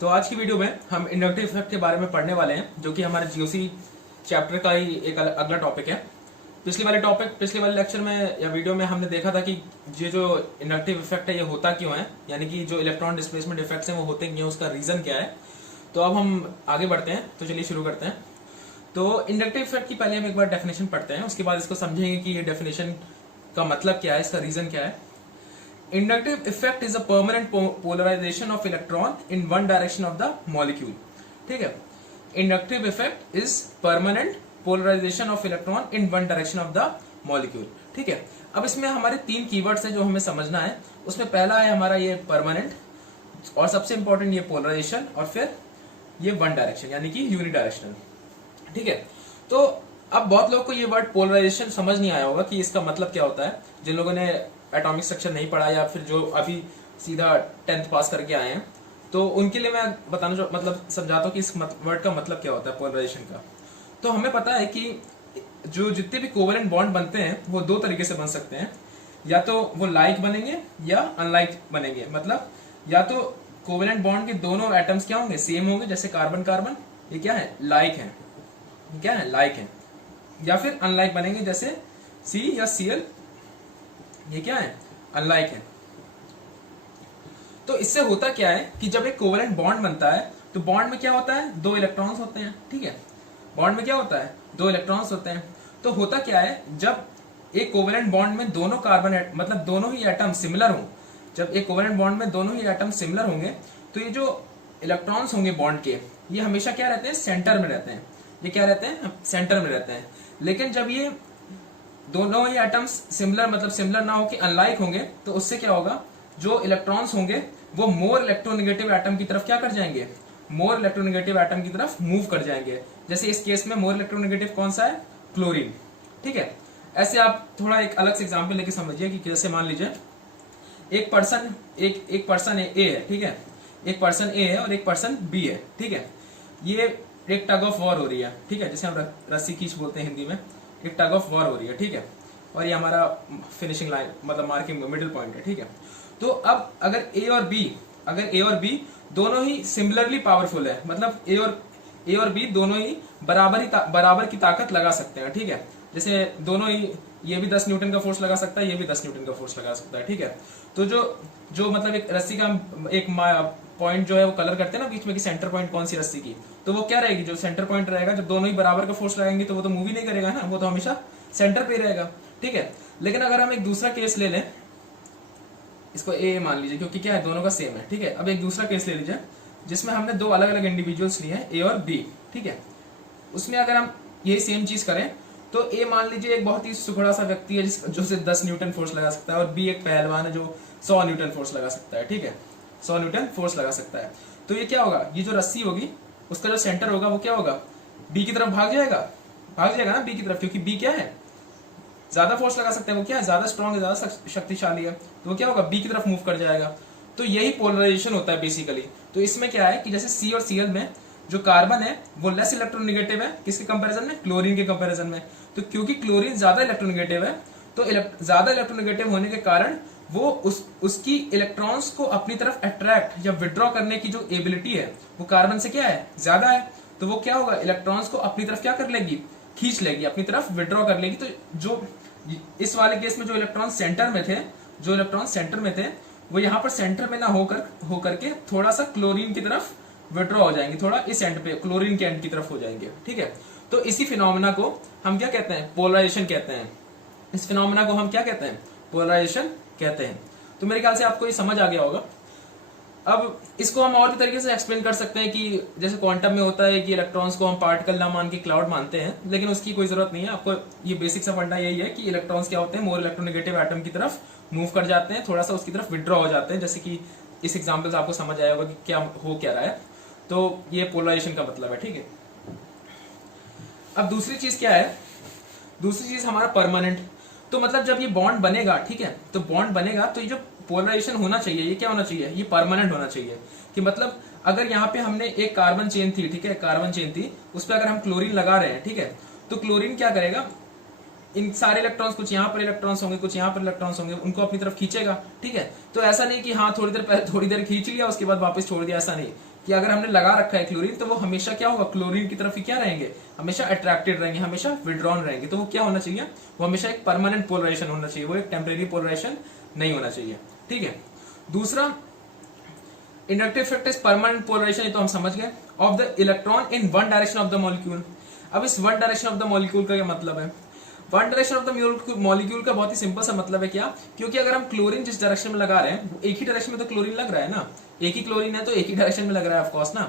तो आज की वीडियो में हम इंडक्टिव इफेक्ट के बारे में पढ़ने वाले हैं, जो कि हमारे जीओसी चैप्टर का ही एक अगला टॉपिक है। पिछले वाले लेक्चर में या वीडियो में हमने देखा था कि ये जो इंडक्टिव इफेक्ट है ये होता क्यों है, यानी कि जो इलेक्ट्रॉन डिस्प्लेसमेंट इफेक्ट्स हैं वो होते क्यों हैं, उसका रीजन क्या है। तो अब हम आगे बढ़ते हैं, तो चलिए शुरू करते हैं। तो इंडक्टिव इफेक्ट की पहले हम एक बार डेफिनेशन पढ़ते हैं, उसके बाद इसको समझेंगे कि ये डेफिनेशन का मतलब क्या है, इसका रीजन क्या है। Inductive effect is a permanent polarization of electron in one direction of the molecule. ठीक है, inductive effect is permanent polarization of electron in one direction of the molecule. ठीक है, अब इसमें हमारे तीन कीवर्ड्स हैं जो हमें समझना है। उसमें पहला है हमारा ये परमानेंट, और सबसे इंपॉर्टेंट ये पोलराइजेशन, और फिर ये वन डायरेक्शन यानी कि यूनिडायरेक्शनल। ठीक है, तो अब बहुत लोगों को ये वर्ड पोलराइजेशन समझ नहीं आया होगा कि इसका मतलब क्या होता है। जिन लोगों ने एटॉमिक स्ट्रक्चर नहीं पढ़ा या फिर जो अभी सीधा 10th पास करके आए हैं, तो उनके लिए मैं बताना जो मतलब समझाता हूँ कि इस वर्ड का मतलब क्या होता है पोलराइजेशन का। तो हमें पता है कि जो जितने भी कोवेलेंट बॉन्ड बनते हैं वो दो तरीके से बन सकते हैं, या तो वो लाइक बनेंगे या अनलाइक बनेंगे। मतलब या तो कोवेलेंट बॉन्ड के दोनों एटम्स क्या होंगे, सेम होंगे, जैसे कार्बन कार्बन, ये क्या है, लाइक है, क्या है, लाइक है। या फिर अनलाइक बनेंगे, जैसे सी या Cl, ये क्या है, अनलाइक है। तो इससे होता क्या है कि जब एक कोवेलेंट बॉन्ड बनता है तो बॉन्ड में क्या होता है, दो इलेक्ट्रॉन्स होते हैं। ठीक है, बॉन्ड में क्या होता है, दो इलेक्ट्रॉन्स होते हैं। तो होता क्या है, जब एक कोवेलेंट बॉन्ड में दोनों कार्बन मतलब दोनों ही एटम सिमिलर हों, जब एक कोवेलेंट बॉन्ड में दोनों ही एटम सिमिलर होंगे तो ये जो इलेक्ट्रॉन्स होंगे बॉन्ड के, ये हमेशा क्या रहते हैं, सेंटर में रहते हैं। ये क्या रहते हैं, सेंटर में रहते हैं। लेकिन जब ये दोनों ही एटम्स सिमिलर मतलब सिमिलर ना हो कि अनलाइक होंगे, तो उससे क्या होगा, जो इलेक्ट्रॉन्स होंगे वो मोर इलेक्ट्रोनेगेटिव एटम की तरफ क्या कर जाएंगे, मोर इलेक्ट्रोनेगेटिव एटम की तरफ मूव कर जाएंगे। जैसे इस केस में मोर इलेक्ट्रोनेगेटिव कौन सा है, क्लोरीन। ठीक है, ऐसे आप थोड़ा एक अलग से एग्जांपल लेके समझिए कि जैसे मान लीजिए एक पर्सन ए है। ठीक है, एक पर्सन ए है और एक पर्सन बी है। ठीक है, ये एक टग ऑफ वॉर हो रही है। ठीक है, जैसे हम रस्सी खींच बोलते हैं हिंदी में, एक टग ऑफ वॉर हो रही है। ठीक है, और ये हमारा फिनिशिंग लाइन मतलब मार्किंग मिडिल पॉइंट है। ठीक है, तो अब अगर ए और बी दोनों ही सिमिलरली पावरफुल है, मतलब ए और बी दोनों ही बराबर की ताकत लगा सकते हैं। ठीक है, जैसे दोनों ही, ये भी 10 न्यूटन का फोर्स लगा सकता है, ये भी 10 न्यूटन का फोर्स लगा सकता है। ठीक है, तो जो मतलब एक रस्सी का एक पॉइंट जो है वो कलर करते हैं ना बीच में कि सेंटर पॉइंट कौन सी रस्सी की, तो वो क्या रहेगी, जो सेंटर पॉइंट रहेगा, जब दोनों ही बराबर का फोर्स लगाएंगे तो वो तो मूव ही नहीं करेगा ना, वो तो हमेशा सेंटर पे रहेगा। ठीक है, लेकिन अगर हम एक दूसरा केस ले लें, इसको ए मान लीजिए क्योंकि क्या है, दोनों का सेम है। ठीक है, अब एक दूसरा केस ले लीजिए जिसमें हमने दो अलग अलग इंडिविजुअल्स लिए हैं, ए और बी। ठीक है, उसमें अगर हम यही सेम चीज करें तो ए मान लीजिए एक बहुत ही सुखड़ा सा व्यक्ति है जो सिर्फ 10 न्यूटन फोर्स लगा सकता है, और बी एक पहलवान है जो 100 न्यूटन फोर्स लगा सकता है। ठीक है, 100 न्यूटन फोर्स लगा सकता है। तो ये क्या होगा, ये जो रस्सी होगी उसका जो सेंटर होगा वो क्या होगा, बी की तरफ भाग जाएगा ना बी की तरफ, क्योंकि बी क्या है, ज्यादा फोर्स लगा सकते हैं, वो क्या है, ज्यादा स्ट्रॉन्ग है, ज्यादा शक्तिशाली है, तो वो क्या होगा, बी की तरफ मूव कर जाएगा। तो यही पोलराइजेशन होता है बेसिकली। तो इसमें क्या है कि जैसे सी और Cl में जो कार्बन है वो लेस इलेक्ट्रोनेगेटिव है, किसके कंपैरिजन में, क्लोरीन के कंपैरिजन में। तो क्योंकि क्लोरीन ज्यादा इलेक्ट्रोनेगेटिव है, तो ज्यादा इलेक्ट्रोनेगेटिव होने के कारण वो उसकी इलेक्ट्रॉन्स को अपनी तरफ अट्रैक्ट या विड्रॉ करने की जो एबिलिटी है वो कार्बन से क्या है, ज्यादा है। तो वो क्या होगा, इलेक्ट्रॉन्स को अपनी तरफ क्या कर लेगी, खींच लेगी, अपनी तरफ विड्रॉ कर लेगी। तो जो इस वाले केस में जो इलेक्ट्रॉन सेंटर में थे वो यहाँ पर सेंटर में ना होकर के थोड़ा सा क्लोरीन की तरफ विड्रॉ हो जाएंगे, थोड़ा इस एंड पे क्लोरीन के एंड की तरफ हो जाएंगे। ठीक है, तो इसी फिनोमेना को हम क्या कहते हैं, पोलराइजेशन कहते हैं। इस फिनोमेना को हम क्या कहते हैं, पोलराइजेशन कहते हैं। तो मेरे ख्याल से आपको ये समझ आ गया होगा। अब इसको हम और भी तरीके से एक्सप्लेन कर सकते हैं कि जैसे क्वांटम में होता है कि इलेक्ट्रॉन्स को हम पार्टिकल ना मान के क्लाउड मानते हैं, लेकिन उसकी कोई जरूरत नहीं है। आपको ये बेसिक सा फंडा यही है कि इलेक्ट्रॉन्स क्या होते हैं, मोर इलेक्ट्रोनेगेटिव एटम की तरफ मूव कर जाते हैं, थोड़ा सा उसकी तरफ विड्रॉ हो जाते हैं। जैसे कि इस एग्जाम्पल से आपको समझ आया होगा कि क्या हो क्या रहा है। तो ये पोलराइजेशन का मतलब है। ठीक है, अब दूसरी चीज क्या है, दूसरी चीज हमारा परमानेंट। तो मतलब जब ये बॉन्ड बनेगा, ठीक है, तो बॉन्ड बनेगा तो ये जो पोलराइजेशन होना चाहिए ये क्या होना चाहिए, ये परमानेंट होना चाहिए। कि मतलब अगर यहाँ पे हमने एक कार्बन चेन थी, ठीक है, कार्बन चेन थी, उस पर अगर हम क्लोरीन लगा रहे हैं, ठीक है, तो क्लोरीन क्या करेगा, इन सारे इलेक्ट्रॉन्स, कुछ यहाँ पर इलेक्ट्रॉन्स होंगे, कुछ यहाँ पर इलेक्ट्रॉन्स होंगे, उनको अपनी तरफ खींचेगा। ठीक है, तो ऐसा नहीं कि हाँ थोड़ी देर खींच लिया उसके बाद वापस छोड़ दिया, ऐसा नहीं। कि अगर हमने लगा रखा है क्लोरीन तो वो हमेशा क्या होगा, क्लोरीन की तरफ ही क्या रहेंगे, हमेशा अट्रैक्टेड रहेंगे, हमेशा विड्रॉन रहेंगे। तो वो क्या होना चाहिए, वो हमेशा एक परमानेंट पोलराइजेशन होना चाहिए, वो एक टेम्परेरी पोलराइजेशन नहीं होना चाहिए। ठीक है। दूसरा inductive effect is permanent polarisation, ये तो हम समझ गए, of the electron in one direction of the molecule. अब इस one direction of the molecule का क्या मतलब है, one direction of the molecule का बहुत ही सिंपल सा मतलब है क्या, क्योंकि अगर हम क्लोरीन जिस डायरेक्शन में लगा रहे हैं एक ही डायरेक्शन में तो क्लोरीन लग रहा है ना, एक ही क्लोरीन है तो एक ही डायरेक्शन में लग रहा है ऑफ कोर्स ना,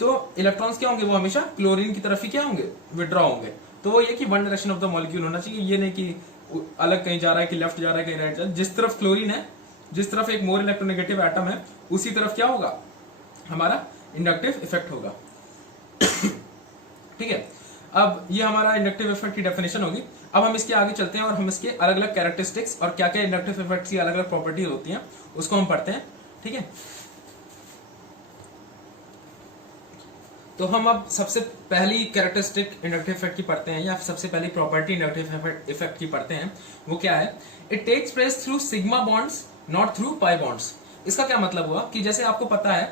तो इलेक्ट्रॉन्स क्या होंगे, वो हमेशा क्लोरीन की तरफ ही क्या होंगे, विड्रॉ होंगे। तो वो ये कि one direction of the molecule होना चाहिए, ये नहीं कि अलग कहीं जा रहा है, कि लेफ्ट जा रहा है, कहीं राइट जा रहा है। जिस तरफ क्लोरीन है, जिस तरफ एक मोर इलेक्ट्रोनेगेटिव एटम है, उसी तरफ क्या होगा, हमारा इंडक्टिव इफेक्ट होगा। ठीक है। अब ये हमारा इंडक्टिव इफेक्ट की डेफिनेशन होगी। अब हम इसके आगे चलते हैं और हम इसके अलग अलग कैरेक्टरिस्टिक्स और क्या क्या इंडक्टिव इफेक्ट की अलग अलग प्रॉपर्टीज होती हैं उसको हम पढ़ते हैं। ठीक है। तो हम अब सबसे पहली कैरेक्टरिस्टिक इंडक्टिव इफेक्ट की पढ़ते हैं, या सबसे पहली प्रॉपर्टी इंडक्टिव इफेक्ट की पढ़ते हैं। वो क्या है, it takes place through sigma bonds not through pi bonds. इसका क्या मतलब हुआ कि जैसे आपको पता है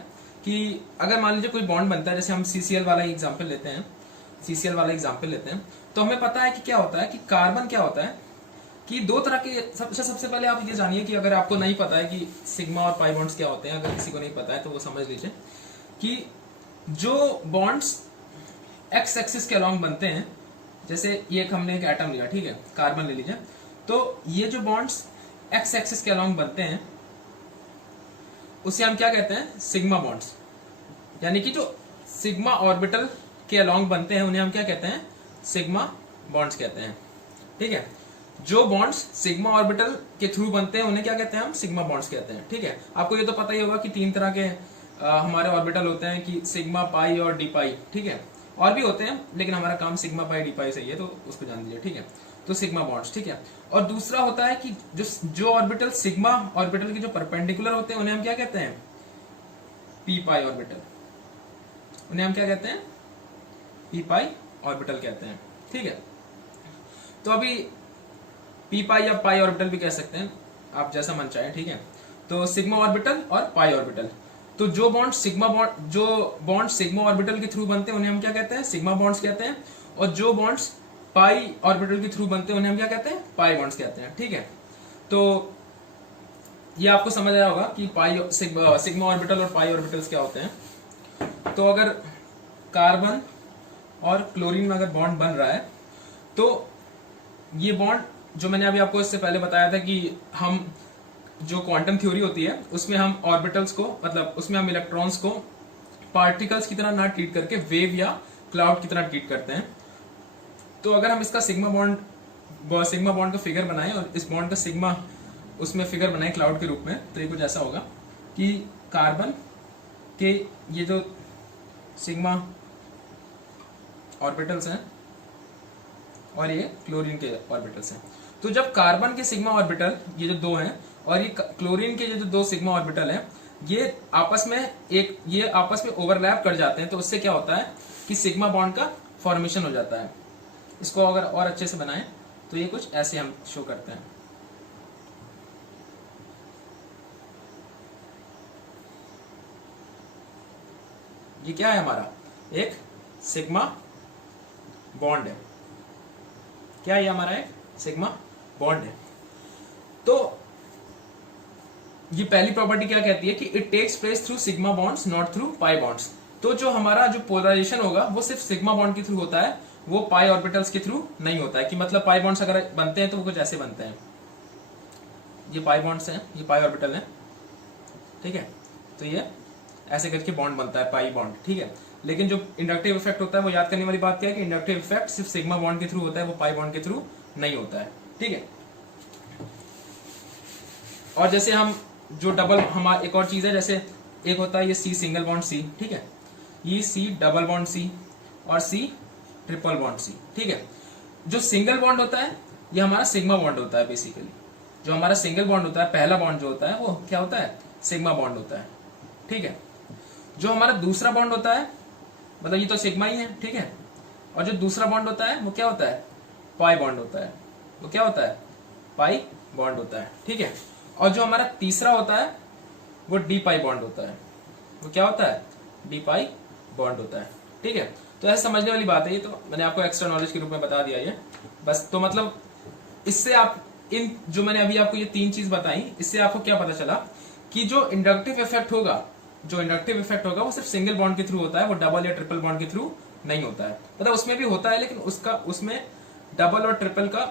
कि अगर मान लीजिए कोई बॉन्ड बनता है, जैसे हम सीसीएल वाला एग्जांपल लेते हैं, सीसीएल वाला एग्जांपल लेते हैं, तो हमें पता है कि क्या होता है कि कार्बन क्या होता है कि दो तरह के, सबसे पहले आप ये जानिए कि अगर आपको नहीं पता है कि सिग्मा और पाई बॉन्ड्स क्या होते हैं, अगर किसी को नहीं पता है तो वो समझ लीजिए कि जो बॉन्ड्स एक्स एक्सिस के अलॉन्ग बनते हैं, जैसे ये एक हमने एक एटम लिया, ठीक है, कार्बन ले लीजिए, तो ये जो बॉन्ड्स एक्स एक्सिस के अलॉन्ग बनते हैं उसे हम क्या कहते हैं, सिग्मा बॉन्ड्स। यानी कि जो सिग्मा ऑर्बिटल के अलॉन्ग बनते हैं उन्हें हम क्या कहते हैं, सिग्मा बॉन्ड्स कहते हैं। ठीक है। जो बॉन्ड्स सिग्मा ऑर्बिटल के थ्रू बनते हैं उन्हें क्या कहते हैं, हम सिग्मा बॉन्ड्स कहते हैं। ठीक है। आपको ये तो पता ही होगा कि तीन तरह के हमारे ऑर्बिटल होते हैं, कि सिग्मा पाई और डी पाई। ठीक है। और भी होते हैं लेकिन हमारा काम सिग्मा पाई डी पाई से ही है, तो उसको जान लीजिए। ठीक है। तो सिग्मा बॉन्ड्स। ठीक है। और दूसरा होता है कि जो ऑर्बिटल सिग्मा ऑर्बिटल के जो परपेंडिकुलर होते हैं उन्हें हम क्या कहते हैं, पी पाई ऑर्बिटल। उन्हें हम क्या कहते हैं, पी पाई ऑर्बिटल कहते हैं। ठीक है। तो अभी पी पाई या पाई ऑर्बिटल भी कह सकते हैं आप, जैसा मन चाहे। ठीक है। तो सिग्मा ऑर्बिटल और पाई ऑर्बिटल, तो जो बॉन्ड सिग्मा ऑर्बिटल के थ्रू बनते हैं उन्हें हम क्या कहते हैं, सिग्मा बॉन्ड्स कहते हैं। और जो बॉन्ड्स पाई ऑर्बिटल के थ्रू बनते हैं उन्हें हम क्या कहते हैं, पाई बॉन्ड्स कहते हैं। ठीक है। तो ये आपको समझ आया होगा कि पाई सिग्मा ऑर्बिटल और पाई ऑर्बिटल्स क्या होते हैं। तो अगर कार्बन और क्लोरीन में अगर बॉन्ड बन रहा है तो ये बॉन्ड जो मैंने अभी आपको इससे पहले बताया था कि हम जो क्वांटम थ्योरी होती है उसमें हम ऑर्बिटल्स को, मतलब उसमें हम इलेक्ट्रॉन्स को पार्टिकल्स की तरह ना ट्रीट करके वेव या क्लाउड की तरह ट्रीट करते हैं। तो अगर हम इसका सिग्मा बॉन्ड का फिगर बनाएं और इस बॉन्ड का सिग्मा उसमें फिगर बनाएं क्लाउड के रूप में, तो ये कुछ ऐसा होगा कि कार्बन के ये जो सिग्मा ऑर्बिटल्स हैं और ये क्लोरीन के ऑर्बिटल्स हैं। तो जब कार्बन के सिग्मा ऑर्बिटल ये जो दो हैं और ये क्लोरीन के जो दो सिग्मा ऑर्बिटल हैं, ये आपस में ओवरलैप कर जाते हैं, तो उससे क्या होता है कि सिग्मा बॉन्ड का फॉर्मेशन हो जाता है। इसको अगर और अच्छे से बनाएं तो ये कुछ ऐसे हम शो करते हैं। ये क्या है, हमारा एक सिग्मा बॉन्ड है। क्या है, हमारा एक सिग्मा बॉन्ड है। तो ये पहली प्रॉपर्टी क्या कहती है कि it takes place through sigma bonds not through pi bonds. तो जो हमारा जो पोलराइजेशन होगा वो सिर्फ सिग्मा बॉन्ड के थ्रू होता है, वो पाई ऑर्बिटल्स के थ्रू नहीं होता है। कि मतलब पाई बॉन्ड्स अगर बनते हैं तो वो कुछ ऐसे बनते हैं, ये पाई बॉन्ड्स हैं, ये पाई ऑर्बिटल हैं। ठीक है। तो ये ऐसे करके बॉन्ड बनता है, पाई बॉन्ड। ठीक है। लेकिन जो इंडक्टिव इफेक्ट होता है वो याद करने वाली बात क्या है कि इंडक्टिव इफेक्ट सिर्फ सिग्मा बॉन्ड के थ्रू होता है, वो पाई बॉन्ड के थ्रू नहीं होता है। ठीक है। और जैसे हम जो डबल, हमारा एक और चीज है, जैसे एक होता है ये सी सिंगल बॉन्ड सी। ठीक है। ये सी डबल बॉन्ड सी और सी ट्रिपल बॉन्ड सी। ठीक है। जो सिंगल बॉन्ड होता है ये हमारा सिग्मा बॉन्ड होता है। बेसिकली जो हमारा सिंगल बॉन्ड होता है, पहला बॉन्ड जो होता है वो क्या होता है, सिग्मा बॉन्ड होता है। ठीक है। जो हमारा दूसरा बॉन्ड होता है, मतलब ये तो सिग्मा ही है। ठीक है। और जो दूसरा बॉन्ड होता है वो क्या होता है, पाई बॉन्ड होता है। वो क्या होता है, पाई बॉन्ड होता है। ठीक है। और जो हमारा तीसरा होता है वो डी पाई बॉन्ड होता है। वो क्या होता है, डी पाई बॉन्ड होता है। ठीक है, तो ऐसे समझने वाली बात है, ये तो मैंने आपको एक्स्ट्रा नॉलेज के रूप में बता दिया ये बस। तो मतलब इससे आप इन जो मैंने अभी आपको ये 3 चीज बताई, इससे आपको क्या पता चला कि जो इंडक्टिव इफेक्ट होगा, वो सिर्फ सिंगल बॉन्ड के थ्रू होता है, वो डबल या ट्रिपल बॉन्ड के थ्रू नहीं होता है। मतलब उसमें भी होता है लेकिन उसमें डबल और ट्रिपल का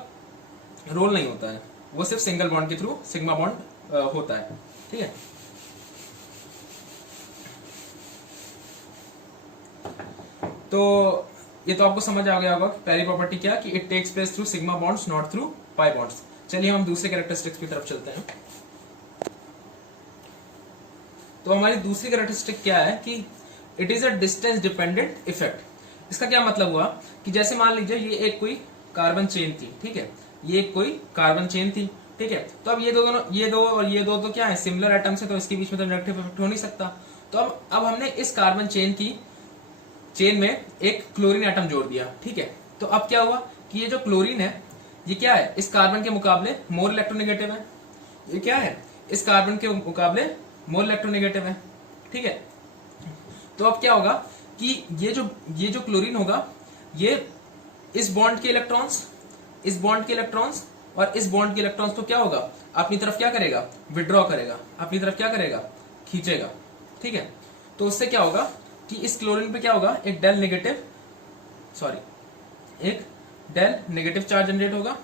रोल नहीं होता है, वो सिर्फ सिंगल बॉन्ड के थ्रू सिग्मा बॉन्ड होता है। ठीक है, तो ये तो आपको समझ आ गया होगा कि पहली प्रॉपर्टी क्या, कि it takes place through sigma bonds not through pi bonds. चलिए हम दूसरे कैरेक्टरिस्टिक्स की तरफ चलते हैं। तो हमारी दूसरी कैरेक्टरिस्टिक क्या है कि it is a distance dependent effect. इसका क्या मतलब हुआ कि जैसे मान लीजिए ये एक कोई कार्बन चेन थी, ठीक है, ये एक कोई कार्बन चेन थी, ठीक है। तो अब ये दो और ये दो तो क्या है, सिमिलर एटम्स है, तो इसके बीच में तो इंडक्टिव इफेक्ट हो नहीं सकता। तो अब हमने इस कार्बन चेन में एक क्लोरीन एटम जोड़ दिया, ठीक है। तो अब क्या हुआ कि ये जो क्लोरीन है ये क्या है, इस कार्बन के मुकाबले मोर इलेक्ट्रोनेगेटिव है। ये क्या है, इस कार्बन के मुकाबले मोर इलेक्ट्रोनेगेटिव है, ठीक है। तो अब क्या होगा कि ये जो क्लोरीन होगा, ये इस बॉन्ड के इलेक्ट्रॉन्स और इस बॉन्ड के इलेक्ट्रॉन्स को क्या होगा, अपनी तरफ क्या करेगा, विड्रॉ करेगा, अपनी तरफ क्या करेगा, खींचेगा, ठीक है। तो उससे क्या होगा कि इस क्लोरीन पे क्या होगा, एक डेल नेगेटिव चार्ज जनरेट होगा।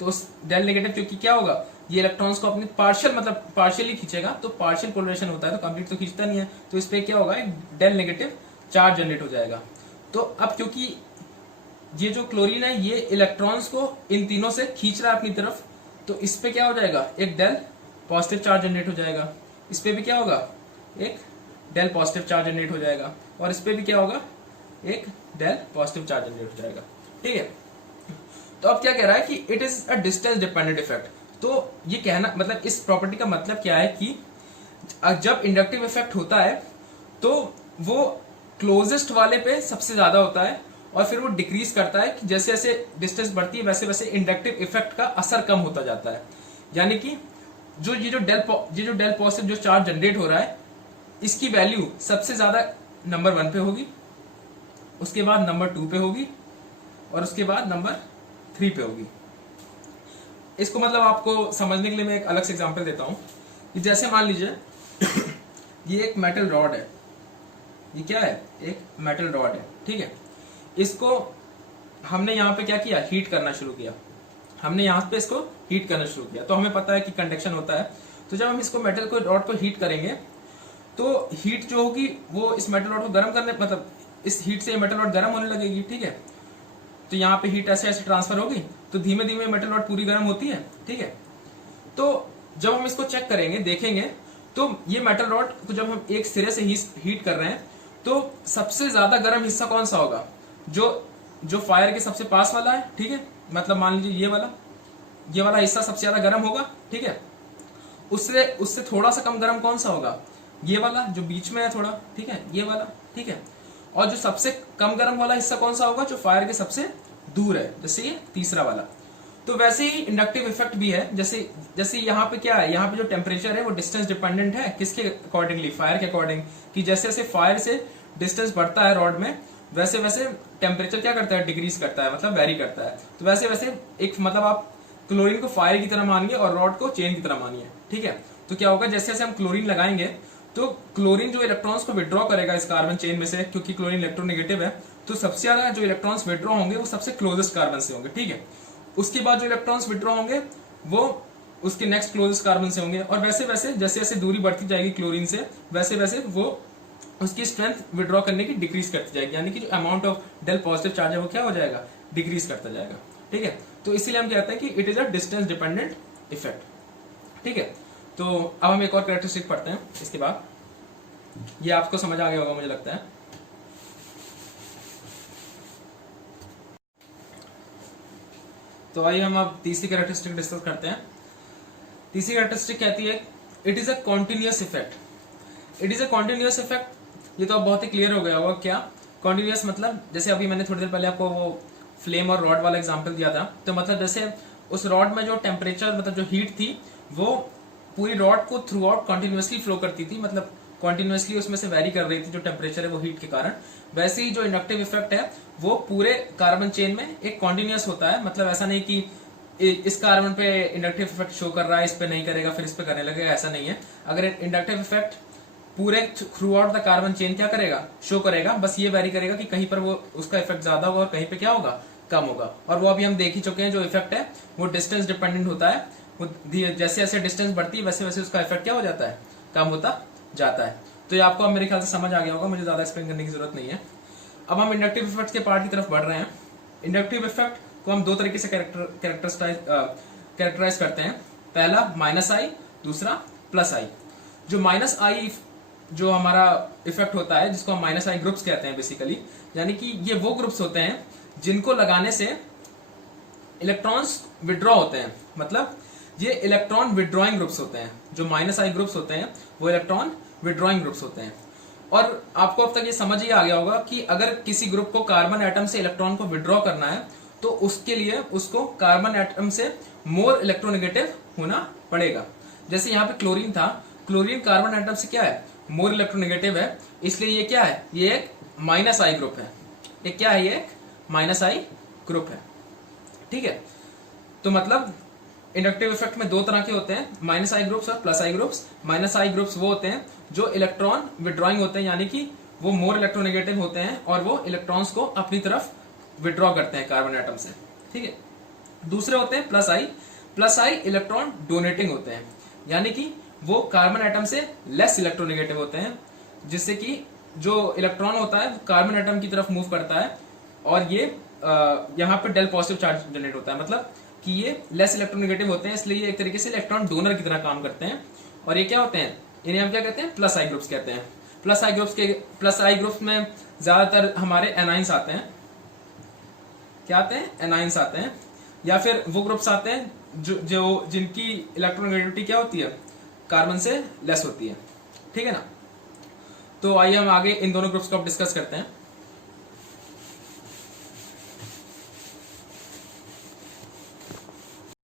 तो उस डेल नेगेटिव क्योंकि क्या होगा, ये इलेक्ट्रॉन्स को अपनी पार्शियली खींचेगा, तो पार्शियल पोलराइजेशन होता है, तो कंप्लीट तो खींचता नहीं है, तो इस पे क्या होगा, एक डेल नेगेटिव चार्ज जनरेट हो जाएगा। तो अब क्योंकि ये जो क्लोरीन है ये इलेक्ट्रॉन्स को इन तीनों से खींच रहा है अपनी तरफ, तो इस पे क्या हो जाएगा, एक डेल पॉजिटिव चार्ज जनरेट हो जाएगा। इस पे भी क्या होगा, एक डेल पॉजिटिव चार्ज जनरेट हो जाएगा, और इस पे भी क्या होगा, एक डेल पॉजिटिव चार्ज जनरेट हो जाएगा, ठीक है। तो अब क्या कह रहा है कि it is a distance dependent effect. तो ये कहना मतलब इस प्रॉपर्टी का मतलब क्या है कि जब इंडक्टिव इफेक्ट होता है तो वो क्लोजेस्ट वाले पे सबसे ज्यादा होता है, और फिर वो डिक्रीज करता है कि जैसे जैसे डिस्टेंस बढ़ती है वैसे वैसे इंडक्टिव इफेक्ट का असर कम होता जाता है। यानी कि ये जो डेल पॉजिटिव जो चार्ज जनरेट हो रहा है, इसकी वैल्यू सबसे ज्यादा नंबर 1 पे होगी, उसके बाद नंबर 2 पे होगी, और उसके बाद नंबर 3 पे होगी। इसको मतलब आपको समझने के लिए मैं एक अलग से एग्जांपल देता हूं कि जैसे मान लीजिए ये एक मेटल रॉड है, ये क्या है, एक मेटल रॉड है, ठीक है। इसको हमने यहाँ पे क्या किया, हीट करना शुरू किया, तो हमें पता है कि कंडक्शन होता है। तो जब हम इसको मेटल को रॉड को हीट करेंगे तो हीट जो होगी वो इस मेटल रॉड को गर्म करने, मतलब इस हीट से मेटल रॉड गर्म होने लगेगी, ठीक है। तो यहाँ पे हीट ऐसे ऐसे ट्रांसफर होगी, तो धीमे धीमे मेटल रॉड पूरी गर्म होती है, ठीक है। तो जब हम इसको चेक करेंगे, देखेंगे, तो ये मेटल रॉड को जब हम एक सिरे से हीट कर रहे हैं तो सबसे ज्यादा गर्म हिस्सा कौन सा होगा, जो फायर के सबसे पास वाला है, ठीक है। मतलब मान लीजिए ये वाला हिस्सा सबसे ज्यादा गर्म होगा, ठीक है। उससे थोड़ा सा कम गर्म कौन सा होगा, ये वाला जो बीच में है थोड़ा, ठीक है, ये वाला, ठीक है। और जो सबसे कम गर्म वाला हिस्सा कौन सा होगा, जो फायर के सबसे दूर है, जैसे ये तीसरा वाला। तो वैसे ही इंडक्टिव इफेक्ट भी है, जैसे यहाँ पे क्या है, यहाँ पे जो टेम्परेचर है वो डिस्टेंस डिपेंडेंट है, किसके अकॉर्डिंगली, फायर के अकॉर्डिंग, कि जैसे जैसे फायर से डिस्टेंस बढ़ता है रॉड में, वैसे वैसे टेम्परेचर क्या करता है, डिक्रीज करता है, मतलब वेरी करता है। तो वैसे वैसे एक मतलब आप क्लोरीन को फायर की तरह मानिए और रॉड को चेन की तरह मानिए, ठीक है। तो क्या होगा, जैसे जैसे हम क्लोरीन लगाएंगे तो क्लोरीन जो इलेक्ट्रॉन्स को विड्रॉ करेगा इस कार्बन चेन में से, क्योंकि क्लोरीन इलेक्ट्रोनेगेटिव है, तो सबसे ज्यादा जो इलेक्ट्रॉन्स विड्रॉ होंगे वो सबसे क्लोजेस्ट कार्बन से होंगे, ठीक है। उसके बाद जो इलेक्ट्रॉन्स विड्रॉ होंगे वो उसके नेक्स्ट क्लोजेस्ट कार्बन से होंगे, और वैसे वैसे जैसे जैसे दूरी बढ़ती जाएगी क्लोरीन से, वैसे वैसे वो उसकी स्ट्रेंथ विड्रॉ करने की डिक्रीज करती जाएगी, यानी कि जो amount of del positive charge है वो क्या हो जाएगा, डिक्रीज करता जाएगा, ठीक है। तो इसीलिए हम कहते हैं कि it is a distance dependent effect, ठीक है। तो अब हम एक और कैरेक्टरिस्टिक पढ़ते हैं इसके बाद, ये आपको समझ आ गया होगा मुझे लगता है। तो आइए हम अब तीसरी कैरेक्टरिस्टिक डिस्कस करते हैं। तीसरी कैरेक्टरिस्टिक कहती है it is a continuous effect. It is a continuous effect, ये तो अब बहुत ही क्लियर हो गया होगा क्या कॉन्टिन्यूअस मतलब। जैसे अभी मैंने थोड़ी देर पहले आपको वो फ्लेम और रॉड वाला एग्जांपल दिया था, तो मतलब जैसे उस रॉड में जो टेम्परेचर मतलब जो हीट थी वो पूरी रॉड को थ्रू आउट कॉन्टिन्यूअसली फ्लो करती थी, मतलब कॉन्टिन्यूसली उसमें से वेरी कर रही थी जो टेम्परेचर है वो हीट के कारण, वैसे ही जो इंडक्टिव इफेक्ट है वो पूरे कार्बन चेन में एक कॉन्टिन्यूस होता है। मतलब ऐसा नहीं कि इस कार्बन पे इंडक्टिव इफेक्ट शो कर रहा है, इस पे नहीं करेगा फिर इस पे करने लगेगा, ऐसा नहीं है। अगर इंडक्टिव इफेक्ट पूरे through out the carbon chain क्या करेगा, शो करेगा, बस ये वेरी करेगा कि कहीं पर वो उसका इफेक्ट ज्यादा होगा और कहीं पे क्या होगा, कम होगा। और वो अभी हम देख ही चुके हैं, जो इफेक्ट है वो डिस्टेंस डिपेंडेंट होता है, वो जैसे जैसे डिस्टेंस बढ़ती है वैसे वैसे उसका इफेक्ट क्या हो जाता है, कम होता जाता है। तो ये आपको अब मेरे ख्याल से समझ आ गया होगा, मुझे ज्यादा एक्सप्लेन करने की जरूरत नहीं है। अब हम इंडक्टिव इफेक्ट के पार्ट की तरफ बढ़ रहे हैं। इंडक्टिव इफेक्ट को हम दो तरीके से कैरेक्टराइज करते हैं। पहला माइनस आई, दूसरा प्लस आई। जो माइनस आई जो हमारा इफेक्ट होता है, जिसको हम माइनस आई ग्रुप्स कहते हैं बेसिकली, यानी कि ये वो ग्रुप्स होते हैं जिनको लगाने से इलेक्ट्रॉन्स विड्रॉ होते हैं। मतलब ये इलेक्ट्रॉन विड्रॉइंग ग्रुप्स होते हैं। जो माइनस आई ग्रुप्स होते हैं वो इलेक्ट्रॉन विड्रॉइंग ग्रुप्स होते हैं। और आपको अब तक ये समझ ही आ गया होगा कि अगर किसी ग्रुप को कार्बन एटम से इलेक्ट्रॉन को विड्रॉ करना है तो उसके लिए उसको कार्बन एटम से मोर इलेक्ट्रोनेगेटिव होना पड़ेगा। जैसे यहाँ पे क्लोरीन था, क्लोरीन कार्बन एटम से क्या है, मोर इलेक्ट्रोनेगेटिव है, इसलिए ये क्या है, ये एक माइनस आई ग्रुप है। ये क्या है, ये एक माइनस आई ग्रुप है। ठीक है, तो मतलब इंडक्टिव इफेक्ट में दो तरह के होते हैं, माइनस आई ग्रुप्स और प्लस आई ग्रुप्स। माइनस आई ग्रुप्स वो होते हैं जो इलेक्ट्रॉन विड्रॉइंग होते हैं, यानी कि वो मोर इलेक्ट्रोनेगेटिव होते हैं और वो इलेक्ट्रॉन्स को अपनी तरफ विड्रॉ करते हैं कार्बन एटम से। ठीक है, दूसरे होते हैं प्लस आई। प्लस आई इलेक्ट्रॉन डोनेटिंग होते हैं, यानी कि वो कार्बन एटम से लेस इलेक्ट्रोनेगेटिव होते हैं, जिससे कि जो इलेक्ट्रॉन होता है वो कार्बन एटम की तरफ मूव करता है और ये यहाँ पे डेल पॉजिटिव चार्ज जनरेट होता है। मतलब कि ये लेस इलेक्ट्रोनेगेटिव होते हैं, इसलिए ये एक तरीके से इलेक्ट्रॉन डोनर की तरह काम करते हैं। और ये क्या होते हैं, इन्हें हम क्या कहते हैं, प्लस आई ग्रुप्स कहते हैं। प्लस आई ग्रुप्स में ज्यादातर हमारे एनाइंस आते हैं। क्या आते हैं, एनाइंस आते हैं, या फिर वो ग्रुप्स आते हैं जो जिनकी इलेक्ट्रोनेगेटिविटी क्या होती है, कार्बन से लेस होती है। ठीक है ना। तो आइए हम आगे इन दोनों ग्रुप्स को डिस्कस करते हैं।